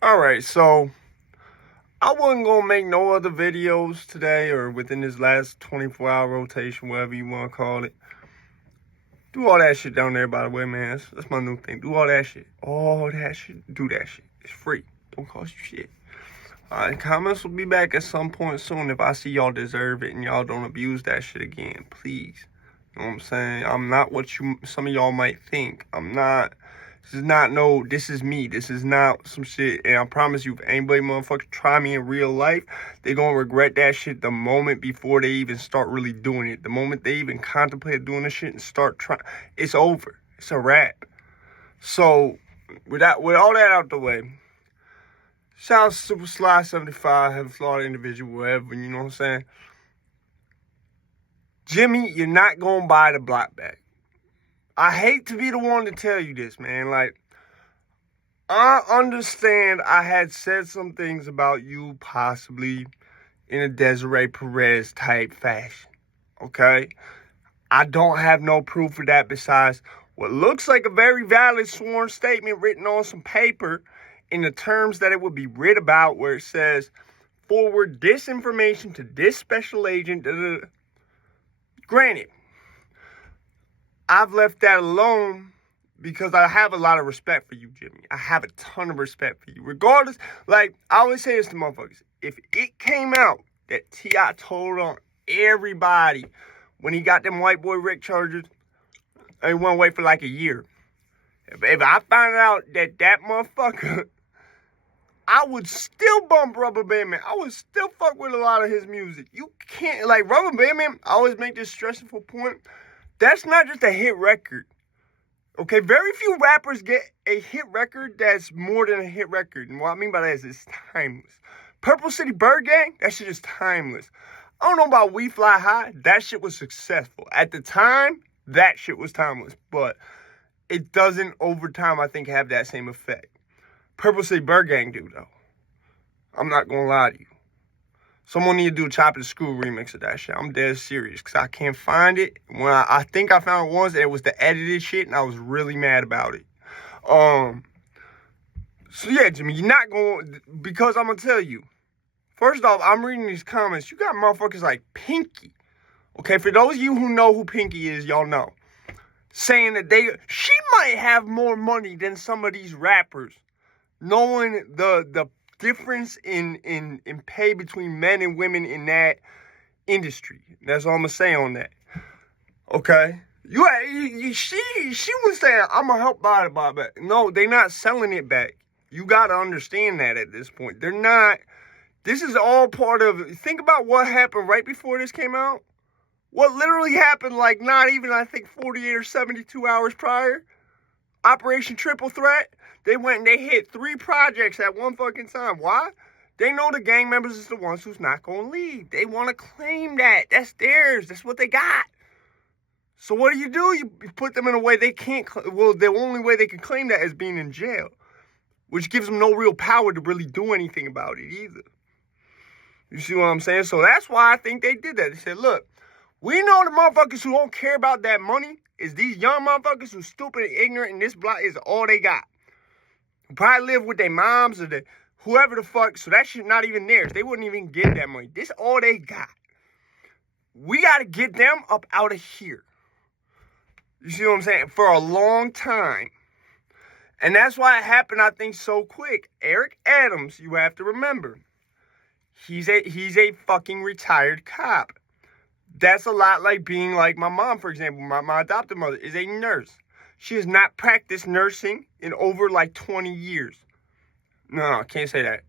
Alright, so I wasn't gonna make no other videos today or within this last 24-hour rotation, whatever you wanna call it. Do all that shit down there, by the way, man. That's my new thing. Do all that shit. All that shit. Do that shit. It's free. Don't cost you shit. Alright, comments will be back at some point soon if I see y'all deserve it and y'all don't abuse that shit again. Please. You know what I'm saying? I'm not what some of y'all might think. I'm not. This is me. This is not some shit. And I promise you, if anybody motherfuckers try me in real life, they gonna regret that shit the moment before they even start really doing it. The moment they even contemplate doing this shit and start trying, it's over. It's a wrap. So, with all that out the way, shout out to Super Sly 75, have a flawed individual, whatever, you know what I'm saying? Jimmy, you're not gonna buy the block back. I hate to be the one to tell you this, man. Like, I understand I had said some things about you possibly in a Desiree Perez type fashion, okay? I don't have no proof of that besides what looks like a very valid sworn statement written on some paper in the terms that it would be read about, where it says, forward this information to this special agent. Granted, I've left that alone because I have a lot of respect for you, Jimmy. I have a ton of respect for you. Regardless, like, I always say this to motherfuckers. If it came out that T.I. told on everybody when he got them white boy Rick charges, and he wouldn't wait for like a year. If I found out that motherfucker, I would still bump Rubber Band Man. I would still fuck with a lot of his music. You can't, like, Rubber Band Man, I always make this stressful point. That's not just a hit record. Okay, very few rappers get a hit record that's more than a hit record. And what I mean by that is it's timeless. Purple City Bird Gang, that shit is timeless. I don't know about We Fly High. That shit was successful. At the time, that shit was timeless. But it doesn't, over time, I think, have that same effect. Purple City Bird Gang do, though. I'm not gonna lie to you. Someone need to do a Chop and Screw remix of that shit. I'm dead serious, because I can't find it. When I think I found it once, and it was the edited shit, and I was really mad about it. So yeah, Jimmy, you're not going, because I'm gonna tell you. First off, I'm reading these comments. You got motherfuckers like Pinky. Okay, for those of you who know who Pinky is, y'all know. Saying that she might have more money than some of these rappers. Knowing the difference in pay between men and women in that industry. That's all I'm gonna say on that. Okay? She was saying, I'm gonna help buy the bar back. No, they're not selling it back. You gotta understand that at this point. They're not. This is all part of, think about what happened right before this came out. What literally happened, like, not even, I think, 48 or 72 hours prior. Operation Triple Threat. They went and they hit 3 projects at one fucking time. Why? They know the gang members is the ones who's not going to leave. They want to claim that. That's theirs. That's what they got. So what do? You put them in a way they can't. Well, the only way they can claim that is being in jail, which gives them no real power to really do anything about it either. You see what I'm saying? So that's why I think they did that. They said, look, we know the motherfuckers who don't care about that money is these young motherfuckers who stupid and ignorant, and this block is all they got. Who probably live with their moms or whoever the fuck, so that shit not even theirs. They wouldn't even get that money. This all they got. We got to get them up out of here. You see what I'm saying? For a long time. And that's why it happened, I think, so quick. Eric Adams, you have to remember, he's a fucking retired cop. That's a lot like being like my mom, for example. My adopted mother is a nurse. She has not practiced nursing in over like 20 years. No, I can't say that.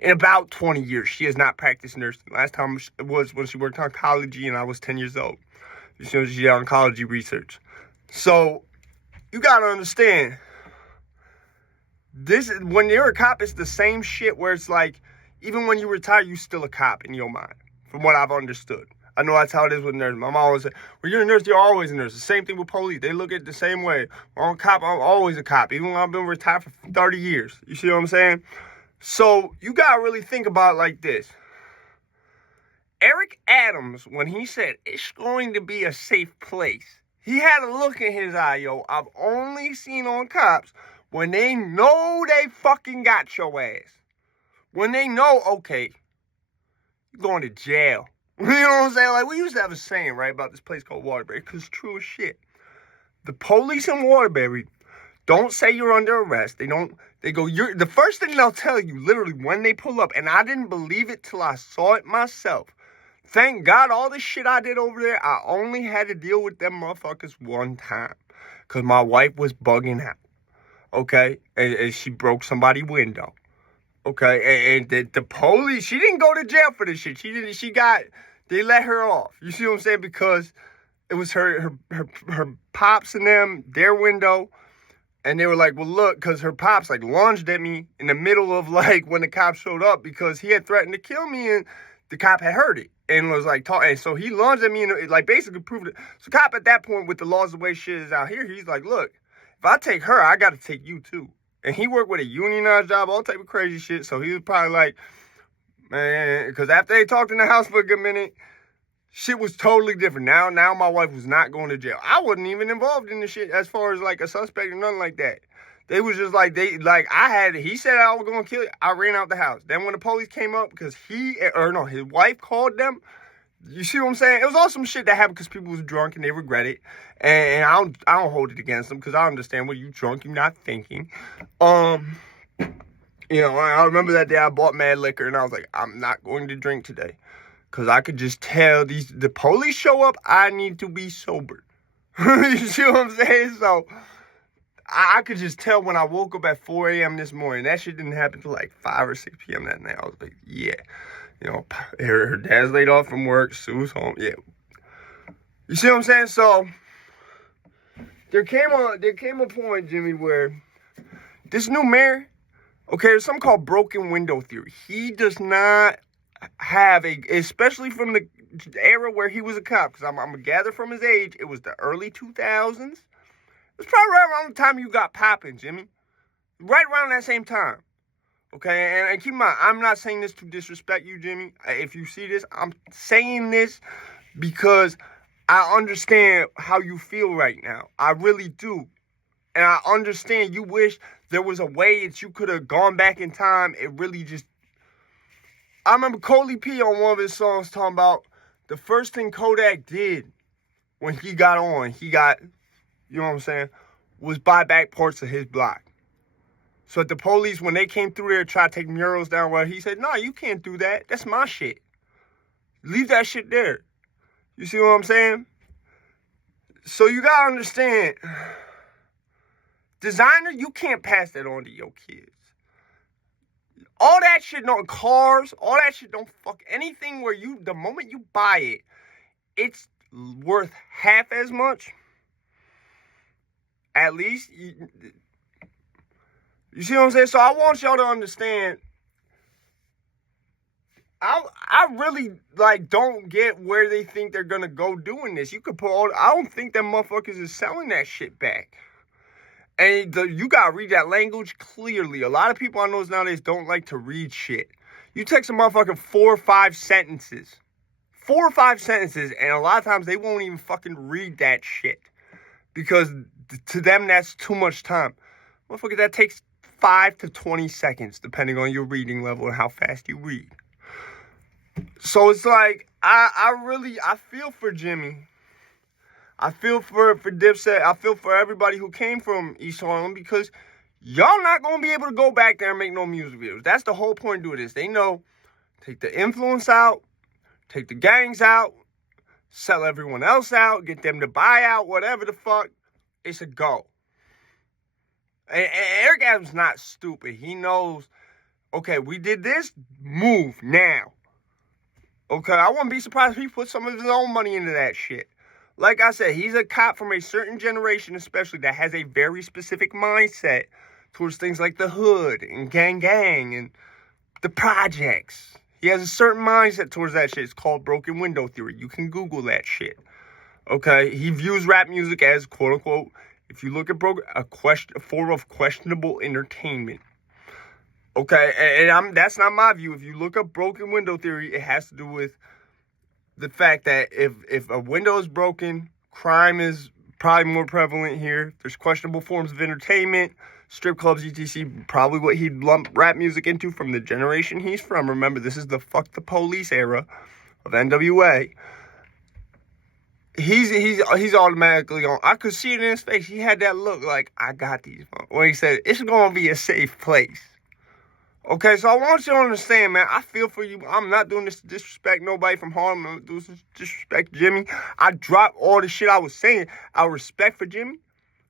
In about 20 years, she has not practiced nursing. Last time was when she worked on oncology and I was 10 years old. She did oncology research. So, you gotta understand, when you're a cop, it's the same shit where it's like, even when you retire, you still a cop in your mind, from what I've understood. I know that's how it is with nurses. My mom always said, when you're a nurse, you're always a nurse. The same thing with police. They look at it the same way. When I'm a cop, I'm always a cop, even when I've been retired for 30 years. You see what I'm saying? So, you gotta really think about it like this. Eric Adams, when he said, it's going to be a safe place, he had a look in his eye, yo. I've only seen on cops when they know they fucking got your ass. When they know, okay, you're going to jail. You know what I'm saying? Like, we used to have a saying, right, about this place called Waterbury, because it's true as shit. The police in Waterbury don't say you're under arrest. They go, the first thing they'll tell you, literally, when they pull up, and I didn't believe it till I saw it myself. Thank God all the shit I did over there, I only had to deal with them motherfuckers one time. Because my wife was bugging out. Okay? And she broke somebody's window. Okay? And the police, she didn't go to jail for this shit. They let her off. You see what I'm saying? Because it was her pops and them, their window. And they were like, well, look, because her pops, like, lunged at me in the middle of, like, when the cops showed up because he had threatened to kill me and the cop had heard it and was, like, talking. And so he lunged at me and, like, basically proved it. So cop at that point, with the laws the way shit is out here, he's like, look, if I take her, I got to take you, too. And he worked with a unionized job, all type of crazy shit. So he was probably like, man, because after they talked in the house for a good minute, shit was totally different. Now my wife was not going to jail. I wasn't even involved in the shit as far as like a suspect or nothing like that. They was just like, he said I was going to kill you. I ran out the house. Then when the police came up, because his wife called them. You see what I'm saying? It was all some shit that happened because people was drunk and they regret it. And I don't hold it against them because I understand when you drunk, you're not thinking. I remember that day I bought mad liquor and I was like, I'm not going to drink today. Because I could just tell the police show up, I need to be sober. You see what I'm saying? So, I could just tell when I woke up at 4 a.m. this morning. That shit didn't happen till like 5 or 6 p.m. that night. I was like, yeah. Her dad's laid off from work. Sue's home. Yeah. You see what I'm saying? So, there came a point, Jimmy, where this new mayor, okay, there's something called broken window theory. He does not have especially from the era where he was a cop, because I'm going to gather from his age, it was the early 2000s. It was probably right around the time you got popping, Jimmy. Right around that same time. Okay, and keep in mind, I'm not saying this to disrespect you, Jimmy. If you see this, I'm saying this because I understand how you feel right now. I really do. And I understand you wish there was a way that you could have gone back in time. It really just... I remember Coley P on one of his songs talking about the first thing Kodak did when he got on, you know what I'm saying, was buy back parts of his block. So the police, when they came through there, tried to take murals down, well, he said, no, you can't do that. That's my shit. Leave that shit there. You see what I'm saying? So you gotta understand, designer, you can't pass that on to your kids. All that shit don't, cars, all that shit don't fuck anything where the moment you buy it, it's worth half as much. At least, you see what I'm saying? So I want y'all to understand, I really, don't get where they think they're gonna go doing this. You could I don't think them motherfuckers is selling that shit back. And you gotta read that language clearly. A lot of people I know nowadays don't like to read shit. You text a motherfucker 4 or 5 sentences. 4 or 5 sentences, and a lot of times they won't even fucking read that shit. Because to them, that's too much time. Motherfucker, that takes 5 to 20 seconds, depending on your reading level and how fast you read. So it's like, I feel for Jimmy. I feel for Dipset. I feel for everybody who came from East Harlem, because y'all not going to be able to go back there and make no music videos. That's the whole point of doing this. They know, take the influence out, take the gangs out, sell everyone else out, get them to buy out, whatever the fuck. It's a go. And Eric Adams not stupid. He knows, okay, we did this, move now. Okay, I wouldn't be surprised if he put some of his own money into that shit. Like I said, he's a cop from a certain generation, especially, that has a very specific mindset towards things like the hood and gang and the projects. He has a certain mindset towards that shit. It's called broken window theory. You can Google that shit. Okay? He views rap music as, quote unquote, if you look at a form of questionable entertainment. Okay? And that's not my view. If you look up broken window theory, it has to do with the fact that if a window is broken, crime is probably more prevalent here. There's questionable forms of entertainment. strip clubs, etc. Probably what he'd lump rap music into from the generation he's from. Remember, this is the fuck the police era of NWA. He's automatically on. I could see it in his face. He had that look like, I got these. When he said, it's going to be a safe place. Okay, so I want you to understand, man, I feel for you. I'm not doing this to disrespect nobody from Harlem. I'm not doing this to disrespect Jimmy. I dropped all the shit I was saying. Out of respect for Jimmy.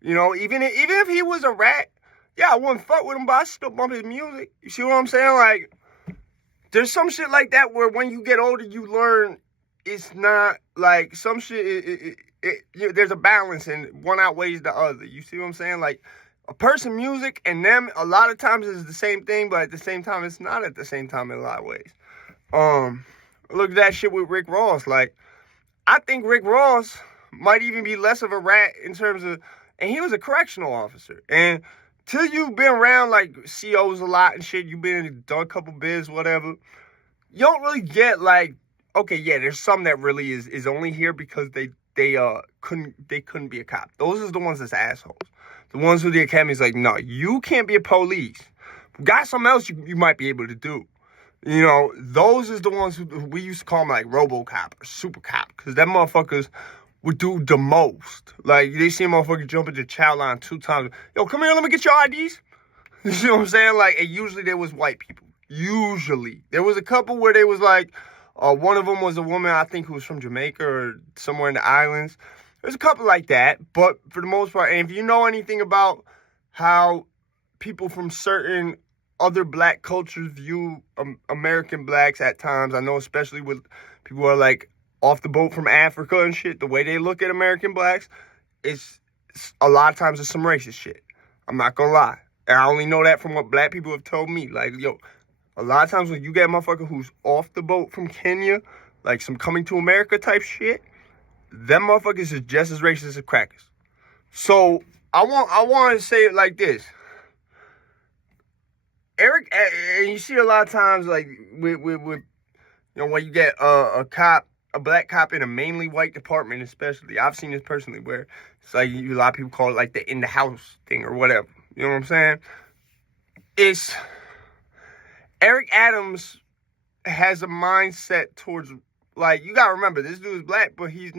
You know, even if he was a rat, yeah, I wouldn't fuck with him, but I still bump his music. You see what I'm saying? Like, there's some shit like that where when you get older, you learn it's not, like, some shit, there's a balance and one outweighs the other. You see what I'm saying? Like, a person, music, and them, a lot of times is the same thing, but at the same time, it's not at the same time in a lot of ways. Look at that shit with Rick Ross. Like, I think Rick Ross might even be less of a rat in terms of, and he was a correctional officer. And till you've been around, like, COs a lot and shit, you've done a couple bids, whatever, you don't really get, like, okay, yeah, there's some that really is only here because they couldn't be a cop. Those are the ones that's assholes. The ones who the academy's like, no, you can't be a police. Got something else you might be able to do. You know, those is the ones who we used to call them like RoboCop or Super Cop, because them motherfuckers would do the most. Like, they see a motherfucker jump into child line 2 times. Yo, come here, let me get your IDs. You see what I'm saying? Like, and usually there was white people. Usually. There was a couple where they was like, one of them was a woman, I think, who was from Jamaica or somewhere in the islands. There's a couple like that, but for the most part, and if you know anything about how people from certain other black cultures view American blacks at times, I know especially with people who are like off the boat from Africa and shit, the way they look at American blacks, it's a lot of times it's some racist shit. I'm not gonna lie. And I only know that from what black people have told me. Like, yo, a lot of times when you get a motherfucker who's off the boat from Kenya, like some coming to America type shit, them motherfuckers is just as racist as crackers. So I want to say it like this. Eric, and you see a lot of times like with you know, when you get a black cop in a mainly white department, especially, I've seen this personally, where it's like a lot of people call it like the in the house thing or whatever. You know what I'm saying? It's Eric Adams has a mindset towards, like, you gotta remember, this dude is black, but he's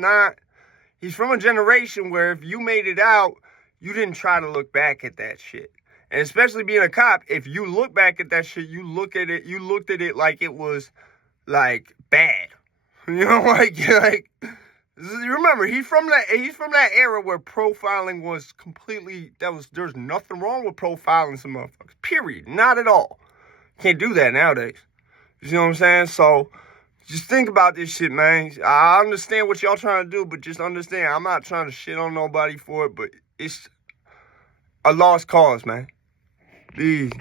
from a generation where if you made it out, you didn't try to look back at that shit. And especially being a cop, if you look back at that shit, you looked at it like it was, like, bad. You know, like, remember, he's from that era where profiling was completely, there's nothing wrong with profiling some motherfuckers. Period. Not at all. Can't do that nowadays. You know what I'm saying? So, just think about this shit, man. I understand what y'all trying to do, but just understand, I'm not trying to shit on nobody for it, but it's a lost cause, man. Please.